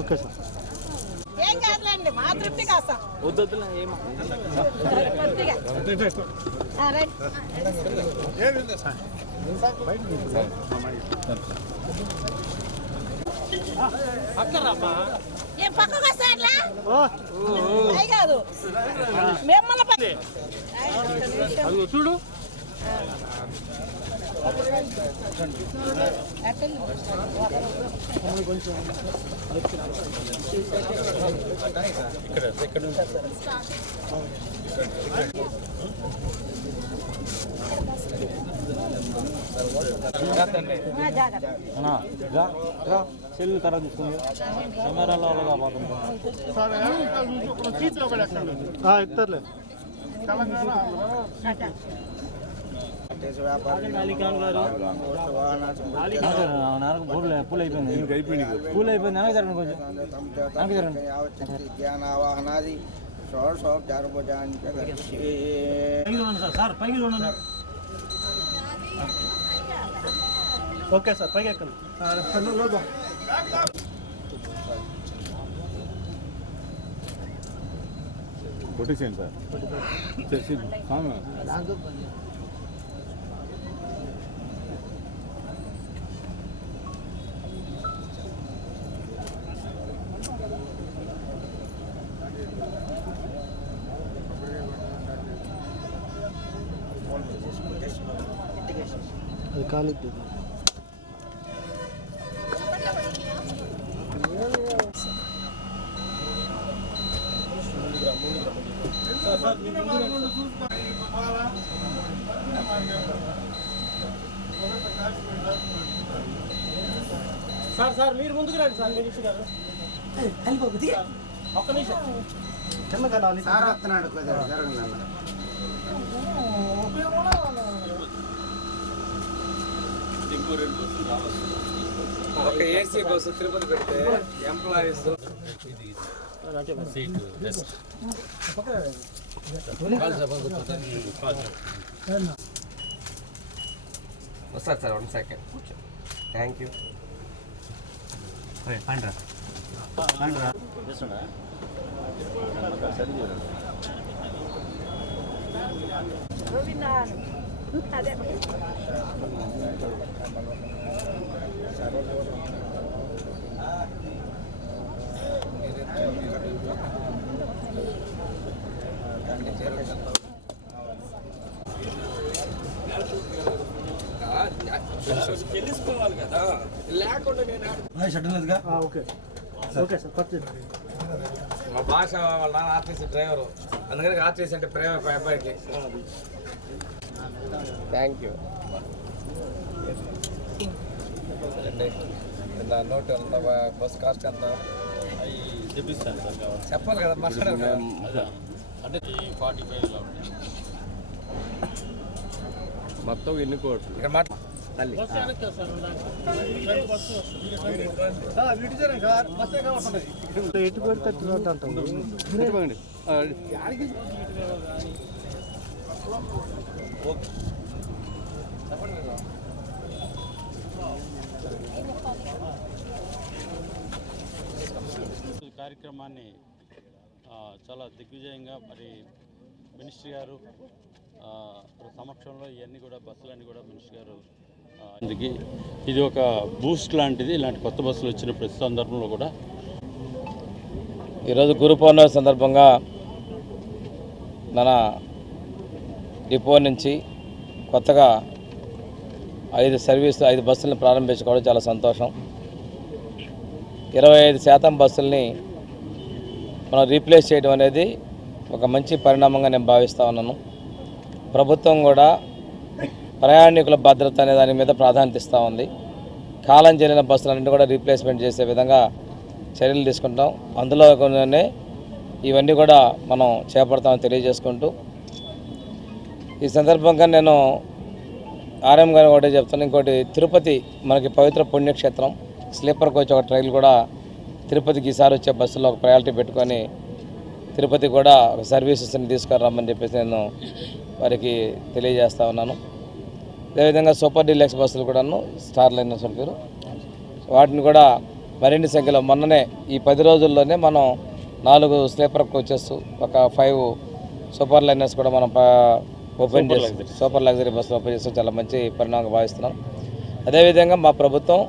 Okay sir. ఏం కాదులేండి, మా తృప్తి కాస్తాం. ఏం పక్కకు వస్తాయట్లా కాదు మిమ్మల్ని చూడు సెల్లు తర్వాత తీసుకుంది కెమెరాలో ఇస్తారులే. పూలు అయిపోయింది వెనక జరగండి, కొంచెం వెనక జరగండి. సార్ పైకి చూడండి. ఓకే సార్, పైకి ఎక్కండి. కొట్టేసేయండి సార్. అది ఖాళీ సార్ మీరు ముందుకు రండి సార్. మినిషి గారు ఒక్క నిమిషం కింద సార్ వస్తున్నాడు. ఒక ఏసీ బస్సు తిరుపతి పెడితే ఎంప్లాయీస్ వస్తారు సార్. 1 సెకండ్. Thank you. తెలుసుకోవాలి కదా, లేకుండా ఓకే ఓకే సార్. మా భాష వాళ్ళ నాన్న ఆర్టీసీ డ్రైవరు, అందుకని ఆర్టీసీ అంటే ప్రేమ అబ్బాయికి. Thank you. Note bus cost ఎంత చూపిస్తాను సార్. చెప్పాలి కదా, మాట్లాడాలి. అంటే 45 మొత్తం ఎన్ని కోట్లు ఇక్కడ తల్లి ఎటు పెడితే అంటుంది. కార్యక్రమాన్ని చాలా దిగ్విజయంగా మరి మినిస్టర్ గారు సమక్షంలో ఇవన్నీ కూడా బస్సులన్నీ కూడా మినిస్టర్ గారు అందుకే ఇది ఒక బూస్ట్ లాంటిది. ఇలాంటి కొత్త బస్సులు వచ్చిన ప్రతి సందర్భంలో కూడా ఈరోజు గురు పౌర్ణమి సందర్భంగా మన డిపో నుంచి కొత్తగా 5 బస్సులను ప్రారంభించుకోవడం చాలా సంతోషం. 25% బస్సుల్ని మనం రీప్లేస్ చేయడం అనేది ఒక మంచి పరిణామంగా నేను భావిస్తూ ఉన్నాను. ప్రభుత్వం కూడా ప్రయాణికుల భద్రత అనే దాని మీద ప్రాధాన్యత ఇస్తూ ఉంది. కాలం చెల్లిన బస్సులన్నింటినీ కూడా రీప్లేస్మెంట్ చేసే విధంగా చర్యలు తీసుకుంటాం. అందులోనే ఇవన్నీ కూడా మనం చేపడతామని తెలియజేసుకుంటూ ఈ సందర్భంగా నేను ఆర్ఎం గారిని ఒకటే చెప్తాను. ఇంకోటి, తిరుపతి మనకి పవిత్ర పుణ్యక్షేత్రం. స్లీపర్ కోచ్ ఒక ట్రైల్ కూడా తిరుపతికి ఈసారి వచ్చే బస్సులో ఒక ప్రయారిటీ పెట్టుకొని తిరుపతి కూడా ఒక సర్వీసెస్ని తీసుకురమ్మని చెప్పేసి నేను వారికి తెలియజేస్తూ ఉన్నాను. అదేవిధంగా సూపర్ డీలక్స్ బస్సులు కూడాను, స్టార్ లైనర్స్ అంటారు, వాటిని కూడా మరిన్ని సంఖ్యలో మొన్ననే ఈ 10 రోజుల్లోనే మనం 4 స్లీపర్ కోచెస్, ఒక 5 సూపర్ లైనర్స్ కూడా మనం ఓపెన్ చేసి సూపర్ లగ్జరీ బస్సులు ఓపెన్ చేస్తాం. చాలా మంచి పరిణామంగా భావిస్తున్నాం. అదేవిధంగా మా ప్రభుత్వం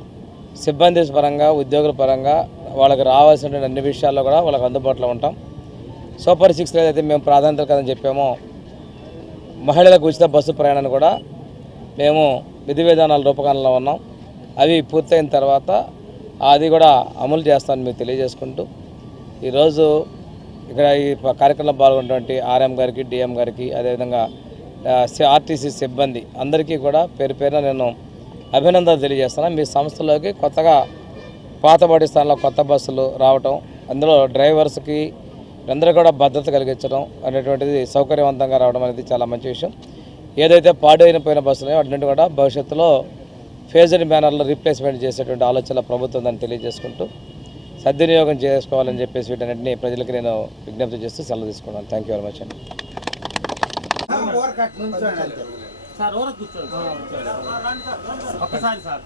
సిబ్బంది పరంగా, ఉద్యోగుల పరంగా వాళ్ళకి రావాల్సిన అన్ని విషయాల్లో కూడా వాళ్ళకి అందుబాటులో ఉంటాం. సూపర్ 6 ఏదైతే మేము ప్రాధాన్యత కదని చెప్పామో, మహిళలకు ఉచిత బస్సు ప్రయాణాన్ని కూడా మేము విధి విధానాల రూపకల్పనలో ఉన్నాం. అవి పూర్తయిన తర్వాత అది కూడా అమలు చేస్తామని మీకు తెలియజేసుకుంటూ, ఈరోజు ఇక్కడ ఈ కార్యక్రమంలో పాల్గొన్నటువంటి ఆర్ఎం గారికి, డిఎం గారికి, అదేవిధంగా ఆర్టీసీ సిబ్బంది అందరికీ కూడా పేరు పేరున నేను అభినందనలు తెలియజేస్తున్నాను. మీ సంస్థలోకి కొత్తగా పాతబడి స్థానంలో కొత్త బస్సులు రావటం, అందులో డ్రైవర్స్కి అందరూ కూడా భద్రత కలిగించడం అనేటువంటిది సౌకర్యవంతంగా రావడం అనేది చాలా మంచి విషయం. ఏదైతే పాడైపోయిన బస్సులు వాటిని కూడా భవిష్యత్తులో ఫేజ్డ్ మేనర్లో రీప్లేస్మెంట్ చేసేటువంటి ఆలోచన ప్రభుత్వం దాన్ని తెలియజేసుకుంటూ సద్వినియోగం చేసుకోవాలని చెప్పేసి వీటన్నింటినీ ప్రజలకు నేను విజ్ఞప్తి చేస్తూ సెలవు తీసుకున్నాను. థ్యాంక్ యూ వెరీ మచ్ అండి. సార్ కూర్చోండి. ఒక్కసారి సార్